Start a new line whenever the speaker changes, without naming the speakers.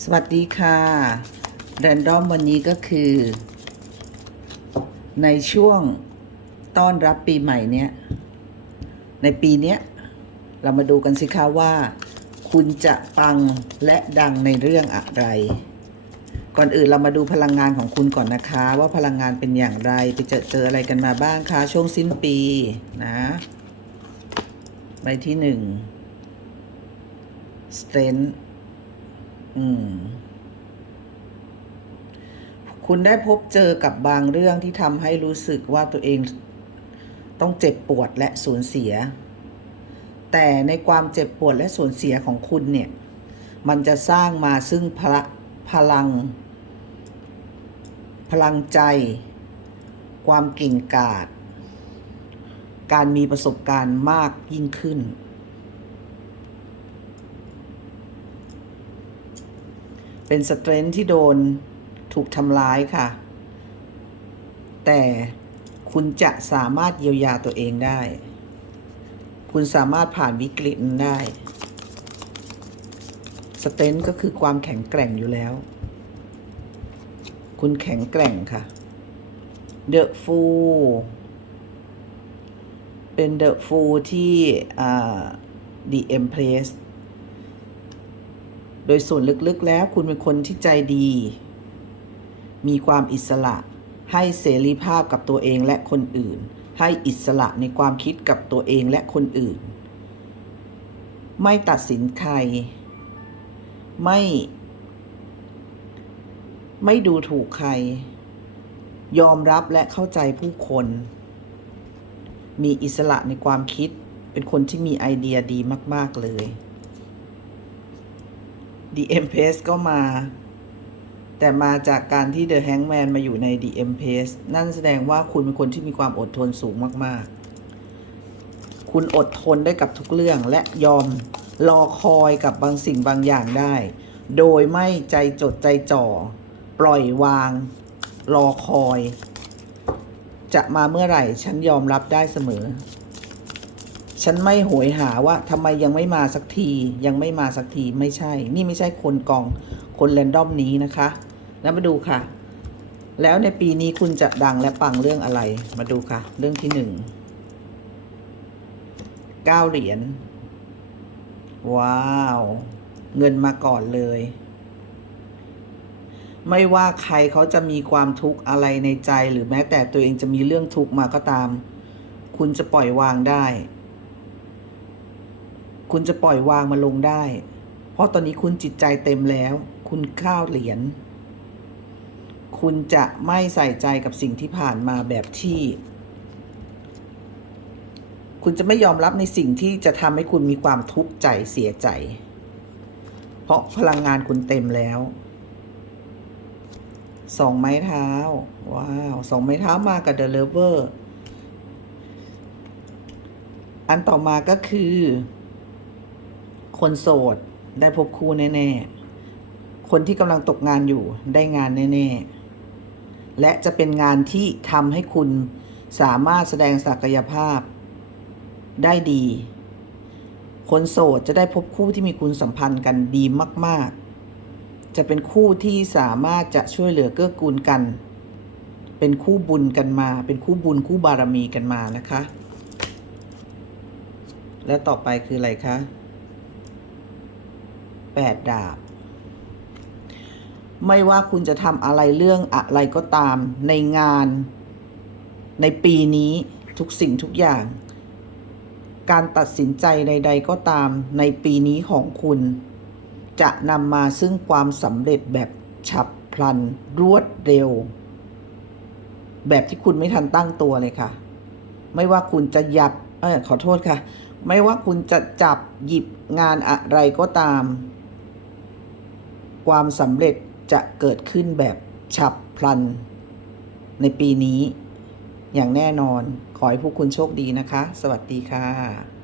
สวัสดีค่ะแรนดอมวันนี้ก็คือ ในช่วงต้อนรับปีใหม่เนี้ย ในปีเนี้ย เรามาดูกันสิคะว่า คุณจะปังและดังในเรื่องอะไร ก่อนอื่นเรามาดูพลังงานของคุณก่อนนะคะ ว่าพลังงานเป็นอย่างไรไปเจอเจออะไรกันมาบ้างคะช่วงสิ้นปีนะใบที่หนึ่ง strength คุณได้พบเจอกับบางเรื่องที่ทำให้รู้สึกว่าตัวเองต้องเจ็บปวดและสูญเสีย แต่ในความเจ็บปวดและสูญเสียของคุณเนี่ย มันจะสร้างมาซึ่งพละพลัง พลังใจ ความเก่งกาจ การมีประสบการณ์มากยิ่งขึ้น เป็นสเตรนท์ที่โดนถูกทำร้ายค่ะ แต่คุณจะสามารถเยียวยาตัวเองได้ คุณสามารถผ่านวิกฤตได้ สเตรนท์ก็คือความแข็งแกร่งอยู่แล้ว คุณแข็งแกร่งค่ะ เดอะฟูเป็นเดอะฟูที่ อ่า The Empress โดยส่วนลึกๆแล้วคุณเป็นคนที่ใจดี มีความอิสระให้เสรีภาพกับตัวเองและคนอื่น ให้อิสระในความคิดกับตัวเองและคนอื่น ไม่ตัดสินใคร ไม่ ไม่ดูถูกใคร ยอมรับและเข้าใจผู้คน มีอิสระในความคิด เป็นคนที่มีไอเดียดีมาก ๆ เลย The M p a c e ก็มา แต่มาจากการที่ The Hangman มาอยู่ใน The M p a c e นั่นแสดงว่าคุณเป็นคนที่มีความอดทนสูงมาก ๆ คุณอดทนได้กับทุกเรื่องและยอมรอคอยกับบางสิ่งบางอย่างได้ โดยไม่ใจจดใจจ่อ ปล่อยวาง รอคอย จะมาเมื่อไหร่ ฉันยอมรับได้เสมอ ฉันไม่โหยหาว่าทำไมยังไม่มาสักที ยังไม่มาสักทีไม่ใช่ นี่ไม่ใช่คนกองคนแรนดอมนี้นะคะ แล้วมาดูค่ะ แล้วในปีนี้คุณจะดังและปังเรื่องอะไร มาดูค่ะ เรื่องที่หนึ่งเก้าเหรียญว้าว เงินมาก่อนเลย ไม่ว่าใครเขาจะมีความทุกข์อะไรในใจหรือแม้แต่ตัวเองจะมีเรื่องทุกข์มาก็ตาม คุณจะปล่อยวางได้ คุณจะปล่อยวางมาลงได้ เพราะตอนนี้คุณจิตใจเต็มแล้ว คุณข้าวเหรียญ คุณจะไม่ใส่ใจกับสิ่งที่ผ่านมาแบบที่ คุณจะไม่ยอมรับในสิ่งที่จะทำให้คุณมีความทุกข์ใจเสียใจ เพราะพลังงานคุณเต็มแล้วสองไม้เท้า ว้าวสองไม้เท้ามากับเดอะเลเวอร์ อันต่อมาก็คือ คนโสดได้พบคู่แน่ๆ คนที่กำลังตกงานอยู่ได้งานแน่ๆ และจะเป็นงานที่ทำให้คุณสามารถแสดงศักยภาพได้ดี คนโสดจะได้พบคู่ที่มีคุณสัมพันธ์กันดีมาก ๆ จะเป็นคู่ที่สามารถจะช่วยเหลือเกื้อกูลกัน เป็นคู่บุญกันมา เป็นคู่บุญคู่บารมีกันมานะคะ แล้วต่อไปคืออะไรคะ แปดดาบ ไม่ว่าคุณจะทำอะไรเรื่องอะไรก็ตามในงาน ในปีนี้ทุกสิ่งทุกอย่าง การตัดสินใจใด ๆ ก็ตามในปีนี้ของคุณ จะนำมาซึ่งความสำเร็จแบบฉับพลัน รวดเร็ว แบบที่คุณไม่ทันตั้งตัวเลยค่ะ ไม่ว่าคุณจะหยับเออขอโทษค่ะ ไม่ว่าคุณจะจับหยิบงานอะไรก็ตาม ความสำเร็จจะเกิดขึ้นแบบฉับพลัน ในปีนี้ อย่างแน่นอนขอให้พวกคุณโชคดีนะคะ สวัสดีค่ะ